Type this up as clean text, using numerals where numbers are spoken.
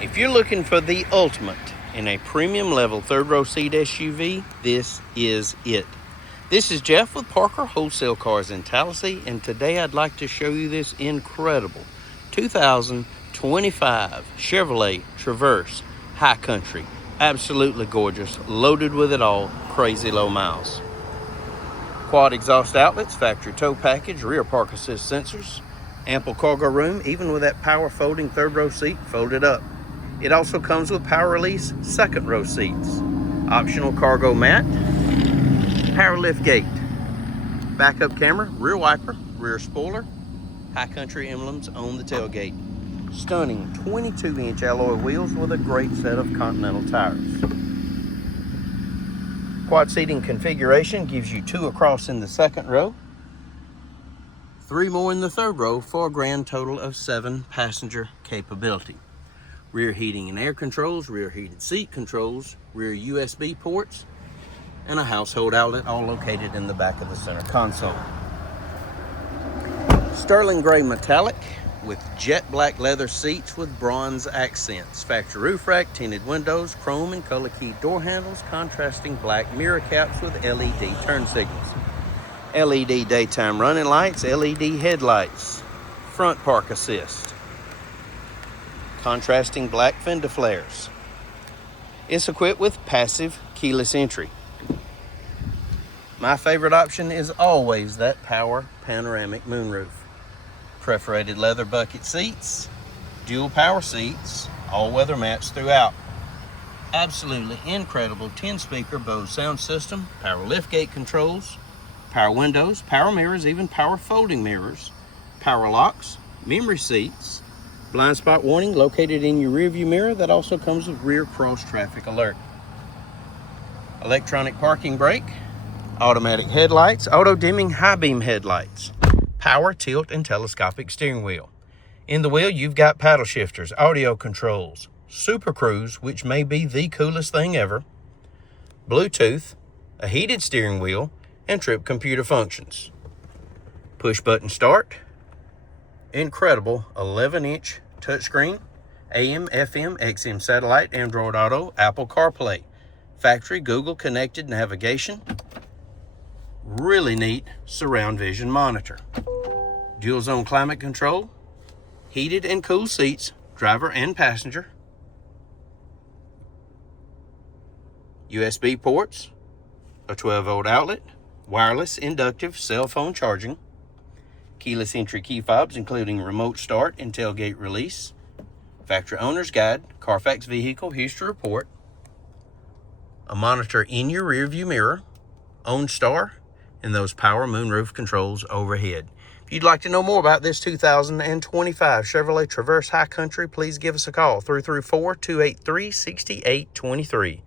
If you're looking for the ultimate in a premium level third row seat SUV, this is it. This is Jeff with Parker Wholesale Cars in Tallassee, and today I'd like to show you this incredible 2025 Chevrolet Traverse High Country. Absolutely gorgeous, loaded with it all, crazy low miles. Quad exhaust outlets, factory tow package, rear park assist sensors, ample cargo room, even with that power folding third row seat folded up. It also comes with power release second row seats, optional cargo mat, power lift gate, backup camera, rear wiper, rear spoiler, High Country emblems on the tailgate. Stunning 22-inch alloy wheels with a great set of Continental tires. Quad seating configuration gives you 2 across in the second row, 3 more in the third row for a grand total of 7 passenger capability. Rear heating and air controls, rear heated seat controls, rear USB ports, and a household outlet, all located in the back of the center console. Sterling gray metallic with jet black leather seats with bronze accents. Factory roof rack, tinted windows, chrome and color key door handles, contrasting black mirror caps with LED turn signals. LED daytime running lights, LED headlights, front park assist, contrasting black fender flares. It's equipped with passive keyless entry. My favorite option is always that power panoramic moonroof. Perforated leather bucket seats, dual power seats, all weather mats throughout. Absolutely incredible 10-speaker Bose sound system, power liftgate controls, power windows, power mirrors, even power folding mirrors, power locks, memory seats, blind spot warning located in your rear view mirror that also comes with rear cross traffic alert. Electronic parking brake, automatic headlights, auto dimming high beam headlights, power tilt and telescopic steering wheel. In the wheel you've got paddle shifters, audio controls, Super Cruise, which may be the coolest thing ever, Bluetooth, a heated steering wheel, and trip computer functions. Push button start, incredible 11-inch touchscreen, AM, FM, XM satellite, Android Auto, Apple CarPlay, factory Google connected navigation, really neat surround vision monitor, dual zone climate control, heated and cool seats, driver and passenger, USB ports, a 12-volt outlet, wireless inductive cell phone charging, keyless entry key fobs including remote start and tailgate release, factory owner's guide, Carfax vehicle history report, a monitor in your rear view mirror, OnStar, and those power moonroof controls overhead. If you'd like to know more about this 2025 Chevrolet Traverse High Country, please give us a call, 334-283-6823.